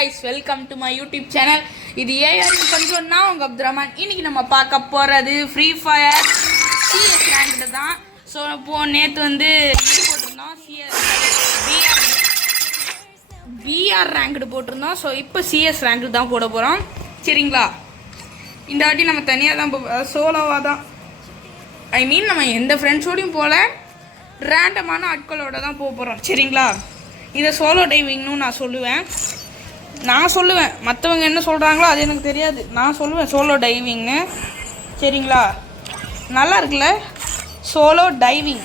guys, welcome to my YouTube channel. இது AR control நான் உங்க அப்துரஹ்மான். இன்னைக்கு நம்ம பார்க்க போறது ஃப்ரீ ஃபயர் CS ரேங்க்டு தான். ஸோ இப்போ நேற்று வந்து இது போட்டிருந்தோம் பிஆர் ரேங்க்டு போட்டிருந்தோம். ஸோ இப்போ CS ரேங்க்டு தான் போட போகிறோம். சரிங்களா? இந்த வாட்டி நம்ம தனியாக தான் சோலோவாக தான், ஐ மீன் நம்ம எந்த ஃப்ரெண்ட்ஸோடையும் போகல, ரேண்டமான ஆட்களோட தான் போக போகிறோம். சரிங்களா? இதை சோலோ டைவிங்னு நான் சொல்லுவேன் மற்றவங்க என்ன சொல்கிறாங்களோ அது எனக்கு தெரியாது. நான் சொல்லுவேன் சோலோ டைவிங்னு. சரிங்களா? நல்லா இருக்குல்ல, சோலோ டைவிங்.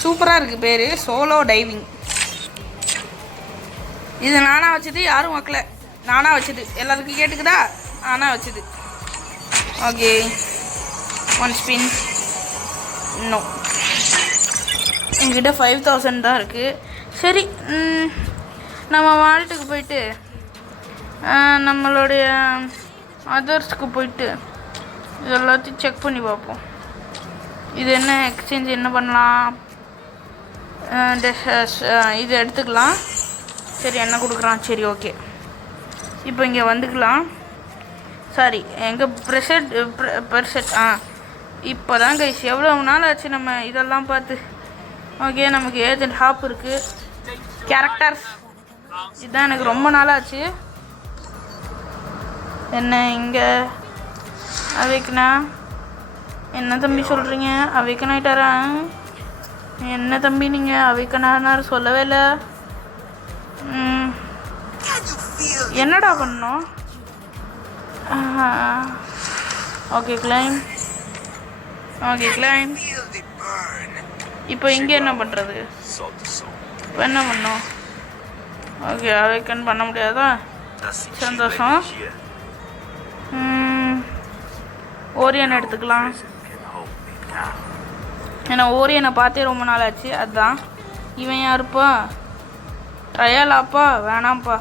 சூப்பராக இருக்குது பேர், சோலோ டைவிங். இது நானாக வச்சது, யாரும் வைக்கல, நானாக வச்சது. எல்லாருக்கும் கேட்டுக்குதா? நானாக வச்சது. Okay, one spin. இன்னும் என்கிட்ட 5000 தான் இருக்குது. சரி, நம்ம வாலெட்டுக்கு போயிட்டு நம்மளுடைய அதர்ஸ்க்கு போயிட்டு இது எல்லாத்தையும் செக் பண்ணி பார்ப்போம். இது என்ன எக்ஸ்சேஞ்ச் என்ன பண்ணலாம், இது எடுத்துக்கலாம். சரி, என்ன கொடுக்குறான்? சரி, ஓகே. இப்போ இங்கே வந்துக்கலாம். சாரி, எங்கள் ப்ரெசெட் இப்போ தான் கைஸ், எவ்வளோ நாள் ஆச்சு நம்ம இதெல்லாம் பார்த்து. ஓகே, நமக்கு ஏஜென்ட் ஹாப் இருக்குது, கேரக்டர்ஸ், இதுதான் எனக்கு ரொம்ப நாளாச்சு. என்ன இங்கே அவைக்கணா? என்ன தம்பி சொல்கிறீங்க? அவைக்கன் ஆகிட்டாரா? என்ன தம்பி நீங்கள் அவைக்கனாரு சொல்லவே இல்லை. என்னடா பண்ணோம்? Okay, claim. Okay, claim. இப்போ இங்கே என்ன பண்ணுறது? இப்போ என்ன பண்ணோம்? ஓகே, அவைக்கன் பண்ண முடியாதா? சந்தோஷம். ஓரியன் எடுத்துக்கலாம். ஏன்னா ஓரியனை பார்த்தே ரொம்ப நாள் ஆச்சு. அதுதான். இவன் யாருப்பா? ட்ரையலாப்பா? வேணாம்ப்பா,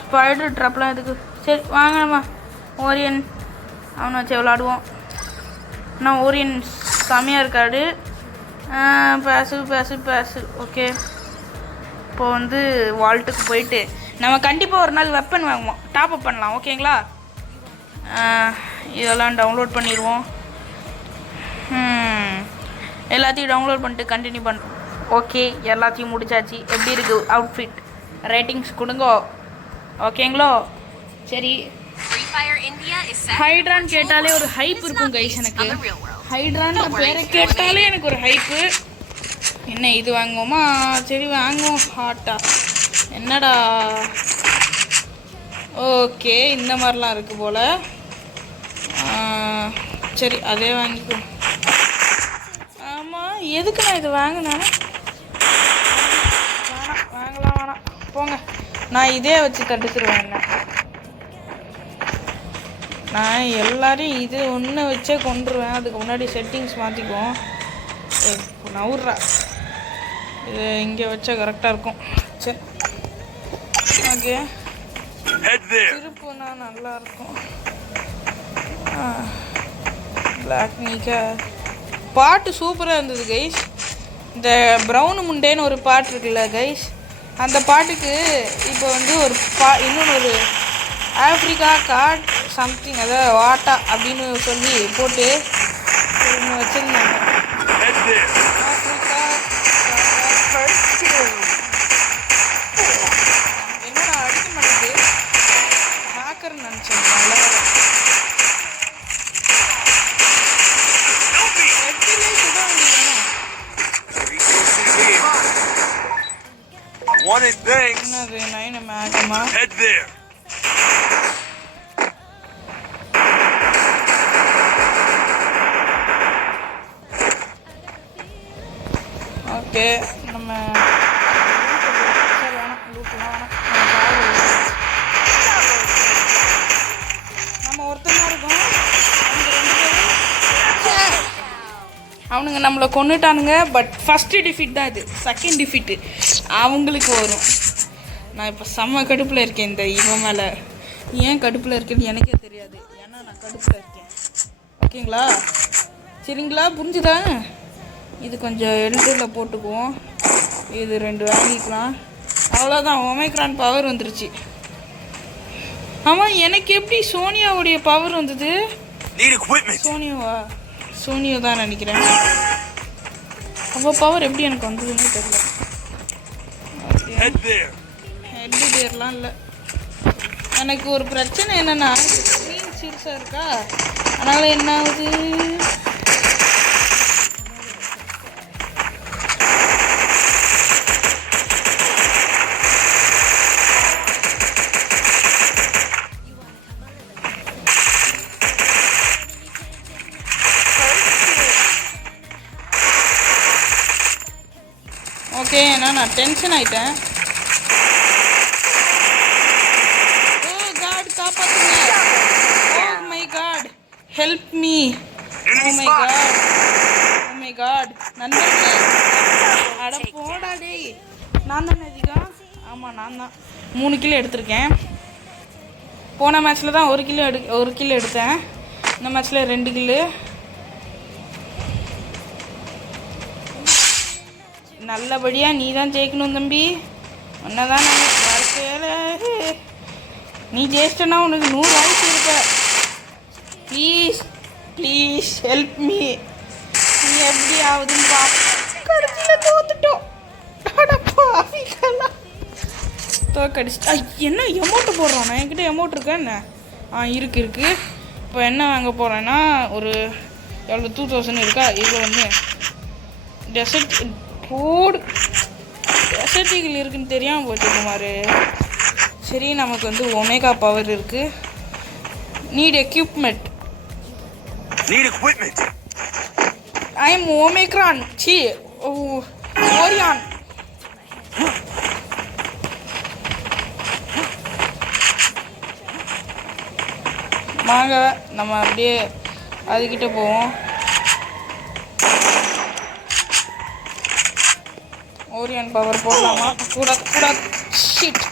ஸ்பைடர் ட்ராப்லாம் எதுக்கு? சரி வாங்கம்மா, ஓரியன் அவனை வச்சு விளாடுவோம். ஆனால் ஓரியன் செம்மையாக இருக்காடு. பேசு. ஓகே, இப்போ வந்து வால்ட்டுக்கு போயிட்டு நம்ம கண்டிப்பாக ஒரு நாள் வெப்பன் வாங்குவோம், டாப்அப் பண்ணலாம். ஓகேங்களா? இதெல்லாம் டவுன்லோட் பண்ணிடுவோம். எல்லாத்தையும் டவுன்லோட் பண்ணிட்டு கண்டினியூ பண்ணுறோம். ஓகே, எல்லாத்தையும் முடிச்சாச்சு. எப்படி இருக்குது அவுட்ஃபிட்? ரேட்டிங்ஸ் கொடுங்க. ஓகேங்களோ? சரி, ஹைட்ரான் கேட்டாலே ஒரு ஹைப் இருக்கும் கைஸ். எனக்கு ஹைட்ரான் பேரை கேட்டாலே எனக்கு ஒரு ஹைப்பு. என்ன இது வாங்குவோமா? சரி வாங்குவோம். ஹாட்டா என்னடா? ஓகே, இந்த மாதிரிலாம் இருக்குது போல். சரி, அதே வாங்கிக்குவோம். ஆமாம், எதுக்கு நான் இது வாங்கினேன்? வேணாம் போங்க. நான் இதே வச்சு தடுத்துருவேன். என்ன நான் எல்லாரையும் இது ஒன்று வச்சே கொண்டுருவேன். அதுக்கு முன்னாடி செட்டிங்ஸ் மாற்றிக்குவோம். நவுறா, இது இங்கே வச்சா கரெக்டாக இருக்கும். சரி, ஓகே. திருப்புனா நல்லாயிருக்கும். பிளாக் நீக்கா பாட்டு சூப்பராக இருந்தது கைஸ். இந்த ப்ரௌனு முண்டேன்னு ஒரு பாட்டு இருக்குல்ல கைஸ், அந்த பாட்டுக்கு இப்போ வந்து ஒரு இன்னொன்று ஒரு ஆஃப்ரிக்கா கார்ட் சம்திங், அதாவது வாட்டா அப்படின்னு சொல்லி போட்டு ஒன்று வச்சுருந்தாங்க. ஆஃப்ரிக்கா என்னடா அடிக்க மாட்டேங்குது? ஹேக்கர்னு நினச்சேன். என்னது 9 மேகமா? ஓகே, நம்ம ஒருத்தனா இருக்கோம். அவனுங்க நம்மளை கொண்டுட்டானுங்க. பட் ஃபஸ்ட்டு டிஃபீட் தான் இது. செகண்ட் டிஃபீட்டு அவங்களுக்கு வரும். நான் இப்போ செம்ம கடுப்பில் இருக்கேன் இந்த இவன் மேலே. ஏன் கடுப்பில் இருக்கேன்னு எனக்கே தெரியாது, ஏன்னா நான் கடுப்பில் இருக்கேன். ஓகேங்களா? சரிங்களா? புரிஞ்சுதா? இது கொஞ்சம் எல்டில் போட்டுக்குவோம். இது 2 வாங்கிக்கலாம். அவ்வளோதான், ஒமைக்ரான் பவர் வந்துருச்சு. ஆமாம், எனக்கு எப்படி சோனியாவுடைய பவர் வந்தது? சோனியாவா? சோனியா தான் நினைக்கிறேன். அவள் பவர் எப்படி எனக்கு வந்ததுன்னு தெரியல. ஹெட் பேர்லாம் இல்லை. எனக்கு ஒரு பிரச்சனை என்னென்னா ஸ்க்ரீன் சிறுசாக இருக்கா, அதனால் என்ன ஆகுது, ஓகே. ஏன்னா நான் டென்ஷன் ஆகிட்டேன். ஓ காட், காப்பாற்றுங்க. Oh my God, help me. Oh my God, oh my God. நண்பர்களே, அட போடா டேய். நான் தானே அதிகம்? ஆமாம், நான் தான் 3 கிலோ எடுத்திருக்கேன். போன மேட்ச்சில் தான் 1 கிலோ எடுத்தேன். இந்த மேட்ச்சில் 2 கிலோ. நல்லபடியாக நீ தான் ஜெயிக்கணும் தம்பி. உன்னை தான் நான் வாழ்க்கையில் நீ ஜெயிச்சிட்டனா உனக்கு 100 வாய்ப்பு இருப்ப. Please please help me. நீ எப்படி ஆகுதுன்னு கடைசியில் தோத்துட்டோம். தோக்கடிச்சிட்டா. என்ன எமௌண்ட்டு போடுறோம்? நான் என்கிட்ட எமௌண்ட் இருக்கா என்ன? இருக்கு. இப்போ என்ன வாங்க போகிறேன்னா, ஒரு எவ்வளோ 2000 இருக்கா? இது ஒன்று டெசர்ட் போடு. டெசர்ட் ஈகிள் இருக்குன்னு தெரியாமல் போச்சு குமார். சரி, நமக்கு வந்து ஒமேகா பவர் இருக்குது. Need equipment. I am Omicron. See Orion. வாங்க நம்ம அப்படியே அதுக்கிட்ட போவோம். ஓரியன் பவர் போடலாமா? கூடாது. ஷிட்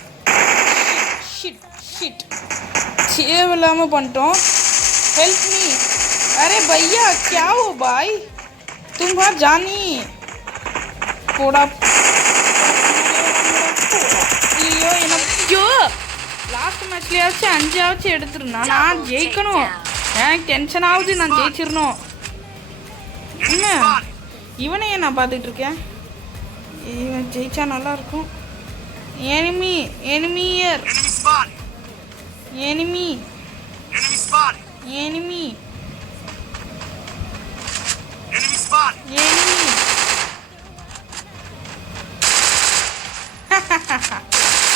தேவையில்லாமல் பண்ணிட்டோம். Help me. அரே பையா, क्या हो भाई, तुम वहाँ जानी போடா. ஐயோ, எனக்கு லாஸ்ட் மேட்ச்லயாச்சும் 5 எடுத்துருந்தா நான் ஜெயிக்கணும். எனக்கு டென்ஷன் ஆகுது. நான் ஜெயிச்சிடணும். என்ன இவனையே நான் பார்த்துட்டு இருக்கேன். இவன் ஜெயிச்சா நல்லா இருக்கும். எனிமி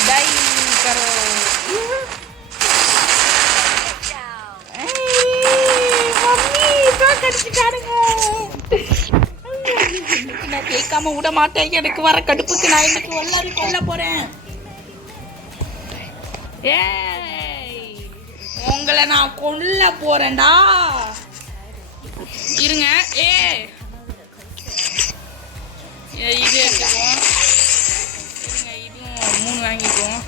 डाई करो. मम्मी तो கடிச்சிட்டாருங்க. நான் கேட்காம விட மாட்டேன். எனக்கு வர கடுப்புக்கு நான் இன்னைக்கு எல்லாரும் கொல்ல போறேன். உங்களை நான் கொல்ல போறேன்டா. இருங்க. இது எடுத்துக்குவோம். இருங்க, இதுவும் 3 வாங்கிக்குவோம்.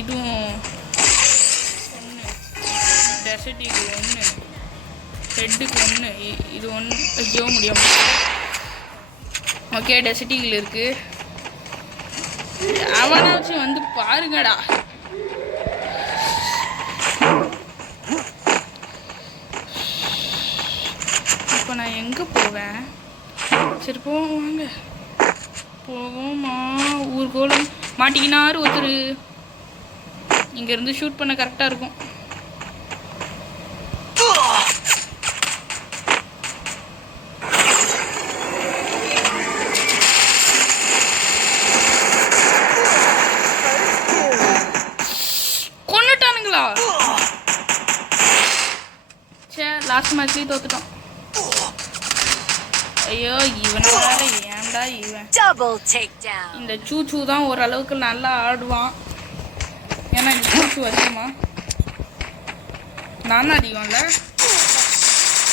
இதுவும் 1 டெசர்ட்டுக்கு 1, ஹெட்டுக்கு 1, இது 1 வைக்க முடியும். ஓகே, டெசர்ட்டிகள் இருக்கு. அவனாச்சும் வந்து பாருங்கடா. இப்போ நான் எங்கே போவேன்? சரி போவோம், வாங்க போவோமா. ஊர்கோலம் மாட்டிக்கினாரு ஒருத்தர். இங்கேருந்து ஷூட் பண்ண கரெக்டாக இருக்கும். கொன்னுட்டானுங்களா? சே, லாஸ்ட் மேட்ச்லேயே தோத்துட்டோம். ஐயோ, இவனை வேற ஏன்டா இவன். இந்த சூச்சு தான் ஓரளவுக்கு நல்லா ஆடுவான். ஏன்னா இந்த சூச்சு வருமா? நான் அதிகம் இல்லை,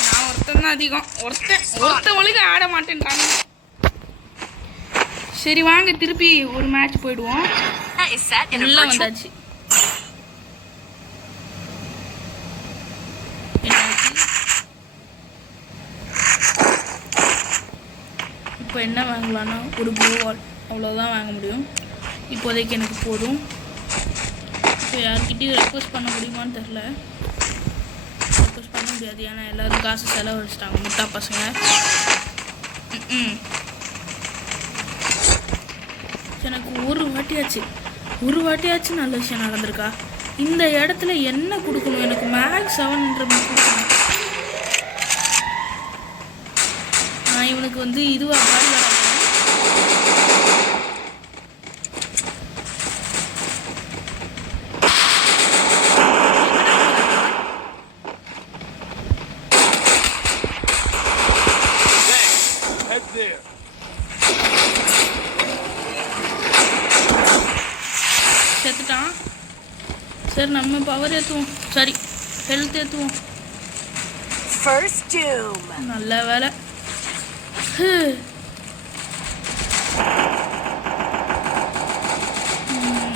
நான் ஒருத்தன் தான் அதிகம். ஒருத்தன் ஒழுங்கு ஆட மாட்டேன்றாங்க. சரி வாங்க, திருப்பி ஒரு மேட்ச் போயிடுவோம். உள்ள வந்தாச்சு. இப்போ என்ன வாங்கலான்னா ஒரு ப்ளூ வால். அவ்வளோதான் வாங்க முடியும். இப்போதைக்கு எனக்கு போதும். இப்போ யார்கிட்டையும் ரெக்வஸ்ட் பண்ண முடியுமான்னு தெரில. ரெக்வஸ்ட் பண்ண முடியாது, ஏன்னா எல்லோரும் காசு செலவழிச்சிட்டாங்க முட்டா பசங்க. எனக்கு ஒரு வாட்டியாச்சு நல்ல விஷயம் நடந்திருக்கா. இந்த இடத்துல என்ன கொடுக்கணும், எனக்கு மேக்ஸ் 700 கொடுக்கணும். நான் இவனுக்கு வந்து இதுவாக பாடி வரேன். செத்துட்டான். சரி நம்ம பவர் ஏற்றுவோம், சரி ஹெல்த் ஏற்றுவோம். நல்ல வேலை.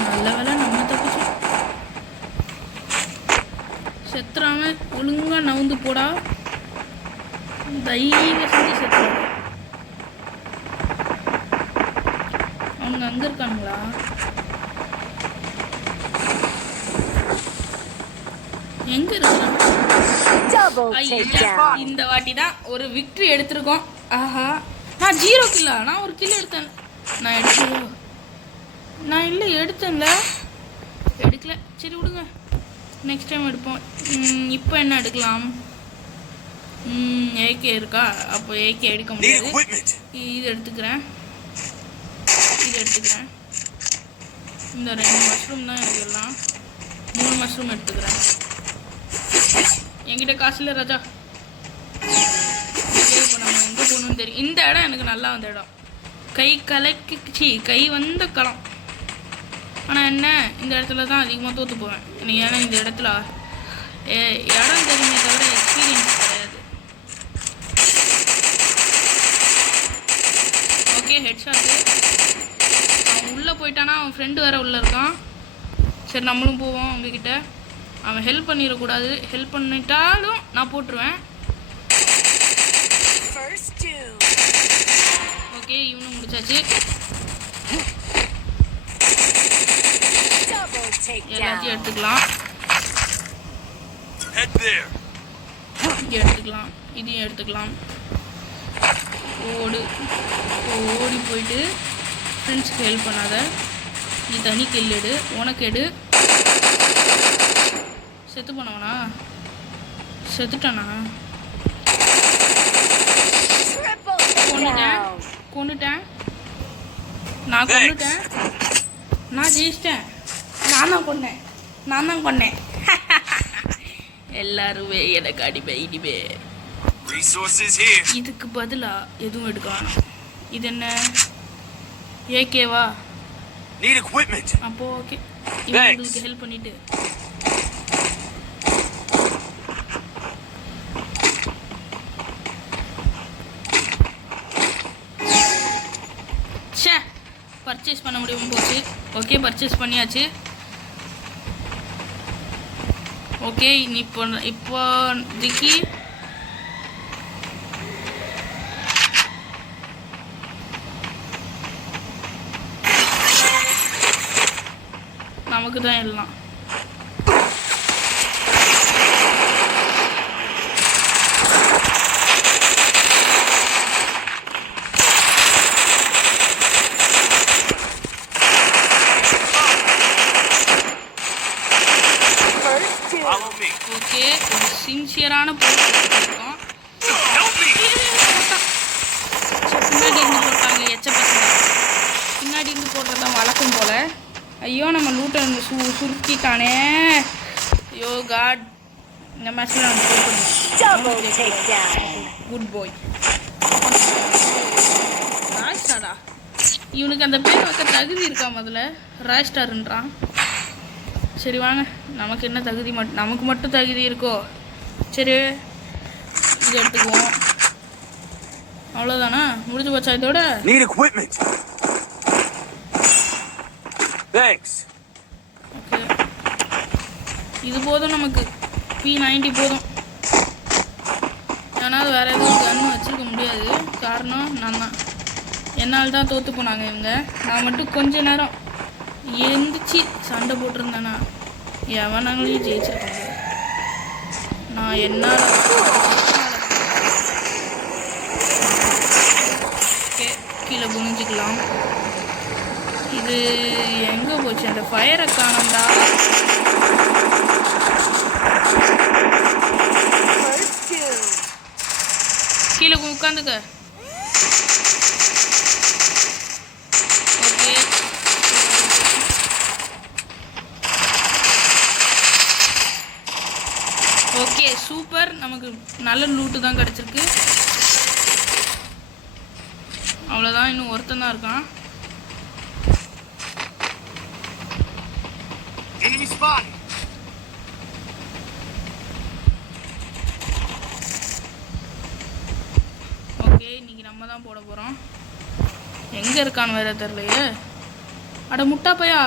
நல்ல வேலை நம்ம தப்பிச்சோம். செத்துறாம ஒழுங்கா நவுந்து போடா, தயவு செஞ்சு செத்துறாங்க. அவங்க அங்கே இருக்கானுங்களா? எங்க இருக்கிறான்? இந்த வாட்டி தான் ஒரு விக்டரி எடுத்திருக்கோம். ஆஹா, நான் 0 கில்லா? நான் ஒரு கில் எடுத்தேன். நான் எடுத்தேன்ல, எடுக்கல. சரி விடுங்க, நெக்ஸ்ட் டைம் எடுப்போம். இப்போ என்ன எடுக்கலாம்? ஏகே இருக்கா? அப்போ ஏகே எடுக்க முடியாது. இது எடுத்துக்கிறேன். இந்த 2 மஷ்ரூம் தான் எனக்கு எல்லாம். 3 மஷ்ரூம் எடுத்துக்கிறேன். என்கிட்ட காசு இல்லை ராஜா. இப்போ நம்ம எங்கே போகணும்னு தெரியும். இந்த இடம் எனக்கு நல்லா வந்த இடம், கை வந்த களம். ஆனால் என்ன, இந்த இடத்துல தான் அதிகமாக தோற்று போவேன். எனக்கு ஏன்னா இந்த இடத்துல இடம் தெரியுமே தவிர எக்ஸ்பீரியன்ஸ் கிடையாது. Okay, headshot. அவன் உள்ளே போயிட்டானா, அவன் ஃப்ரெண்டு வேறு உள்ளே இருக்கான். சரி நம்மளும் போவோம் அவங்கக்கிட்ட. அவன் ஹெல்ப் பண்ணிடக்கூடாது. ஹெல்ப் பண்ணிட்டாலும் நான் போட்டுருவேன். ஓகே, இவனும் முடிச்சாச்சு. எல்லாத்தையும் எடுத்துக்கலாம். இங்கே எடுத்துக்கலாம், இதையும் எடுத்துக்கலாம். ஓடி போயிட்டு ஃப்ரெண்ட்ஸ்க்கு ஹெல்ப் பண்ணாத. நீ தனி கில் எடு, உனக்கு எடு. செத்து போனவனா? செத்துட்டானா? கொண்டுட்டேன். நான் ஜெயிச்சிட்டேன். நான் தான் கொன்னேன். எல்லாருமே எனக்கு அடிமை. இனிமே இதுக்கு பதிலா எதுவும் எடுக்க வேணாம். இது என்ன, ஏகேவா? அப்போ ஓகே, இவங்களுக்கு ஹெல்ப் பண்ணிட்டு பர்ச்சேஸ் பண்ண முடியுமா போச்சு. ஓகே, பர்ச்சேஸ் பண்ணியாச்சு. ஓகே, இப்போதைக்கு நமக்கு தான் எல்லாம். ஓகே, ஒரு சின்சியரான போராட்டம். பின்னாடி இருந்து போட்டாங்க எச்ச பசங்க. பின்னாடி இருந்து போடுறதான் வழக்கம் போல. ஐயோ, நம்ம லூட்டை சுருக்கிட்டானே. ஐயோ காட், இந்த மேட்ச்ல நம்ம குட் பாய். ராய்ஸ்டாரா? இவனுக்கு அந்த பேர் வைக்க தகுதி இருக்கா? முதல்ல ராய்ஸ்டாருன்றான். சரி வாங்க, நமக்கு என்ன தகுதி, நமக்கு மட்டும் தகுதி இருக்கோ. சரி, இது எடுத்துக்குவோம். அவ்வளோதானா? முடிஞ்சு போச்சா இதோட? ஓகே, இது போதும் நமக்கு. P90 போதும். ஏன்னா அது வேறு எதுவும் கன்று வச்சுருக்க முடியாது. காரணம் நான் தான். என்னால் தான் தோற்று போனாங்க இவங்க. நான் மட்டும் கொஞ்ச நேரம் எந்திரிச்சு சண்டை போட்டிருந்தேன்னா எவனாங்களையும் ஜெயிச்சிருக்காங்க. நான் என்னால் கீழே குனிஞ்சிக்கலாம். இது எங்கே போச்சு? அந்த ஃபயரை காணோம்டா. கீழே உட்காந்துக்க. Okay, okay, super. நமக்கு நல்ல லூட்டு தான் கிடச்சிருக்கு. அவ்வளோதான், இன்னும் ஒருத்தன் தான் இருக்கான். ஓகே, இன்னைக்கு நம்ம தான் போட போகிறோம். எங்கே இருக்கான்னு வேற தெரியலையே. அட முட்டா பையா,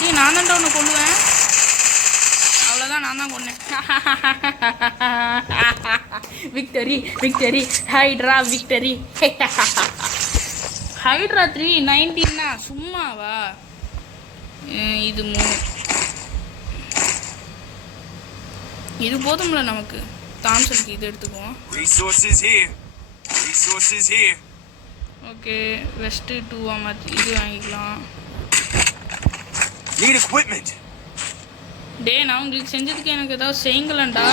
நீ நான் தான்டா உன்னை கொள்ளுவேன். அவ்வளோதான், நான் தான் கொன்னேன். Victory, victory, Hydra victory. Hydra 319 சும்மாவா? இது 3. இது போதும்ல நமக்கு. தாம்சனுக்கு இது எடுத்துக்குவோம். ஓகே, வெஸ்ட் 2 மாற்றி இது வாங்கிக்கலாம். டே, நான் உங்களுக்கு செஞ்சதுக்கு எனக்கு ஏதாவது செய்யுங்களேன்டா.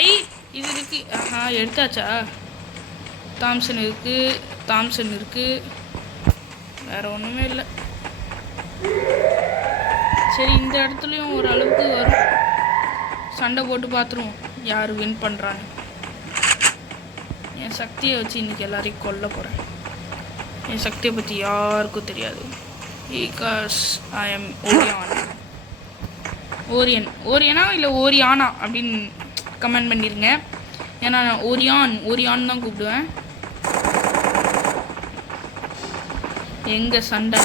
ஐ, இது இருக்கு. ஆஹா, எடுத்தாச்சா? தாம்சன் இருக்கு, தாம்சன் இருக்கு, வேற ஒன்றுமே இல்லை. சரி, இந்த இடத்துலையும் ஒரு அளவுக்கு வரும். சண்டை போட்டு பார்த்துருவோம் யார் வின் பண்ணுறான்னு. என் சக்தியை வச்சு இன்றைக்கி எல்லாரையும் கொல்ல போகிறேன். என் சக்தியை பற்றி யாருக்கும் தெரியாது. பிகாஸ் ஐ எம் ஓரியனா இல்லை ஓரியானா அப்படின்னு கமெண்ட் பண்ணிடுங்க. ஏன்னா நான் ஓரியான் தான் கூப்பிடுவேன். எங்கே சண்டை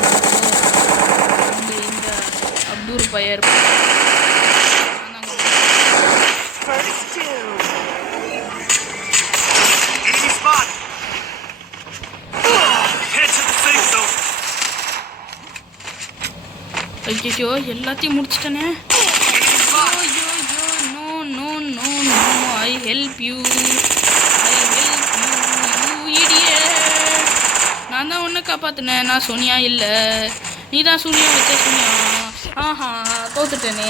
அங்கே இந்த அப்துல் பையர் ஐயோ எல்லாத்தையும் முடிச்சிட்டேனே. No no no no, I help you, நான் தான் ஒன்றை காப்பாற்றினேன். நான் சோனியா இல்லை, நீ தான் சூனியா வச்ச சூனியா. ஆஹா, தோத்துட்டேனே.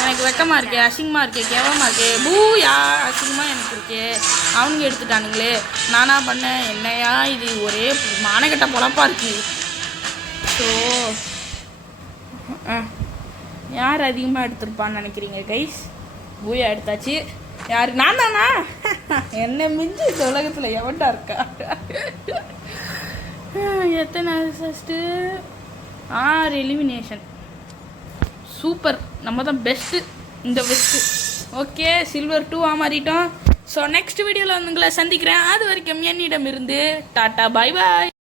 எனக்கு வெக்கமாக இருக்கே, அசிங்கமாக இருக்கே, கேவலமாக இருக்கே. பூயா, அசிங்கமாக எனக்கு இருக்கே. அவனுங்க எடுத்துட்டானுங்களே, நானா பண்ணேன். என்னையா இது ஒரே மானக்கட்ட பொழப்பா இருக்கு. ஸோ யார் அதிகமாக எடுத்திருப்பான்னு நினைக்கிறீங்க கைஸ்? பூயா எடுத்தாச்சு. யார்? நான் தானா? என்னை மிஞ்சி இந்த உலகத்தில் எவன்டா இருக்கா? எத்தனை ஃபஸ்ட்டு 6 எலிமினேஷன். சூப்பர், நம்ம தான் பெஸ்ட்டு இந்த பெஸ்ட்டு. ஓகே, சில்வர் 2 மாறிட்டோம். ஸோ நெக்ஸ்ட் வீடியோவில் வந்து உங்களை சந்திக்கிறேன். அது வரைக்கும் என்னிடம் இருந்து டாட்டா, பாய் பாய்.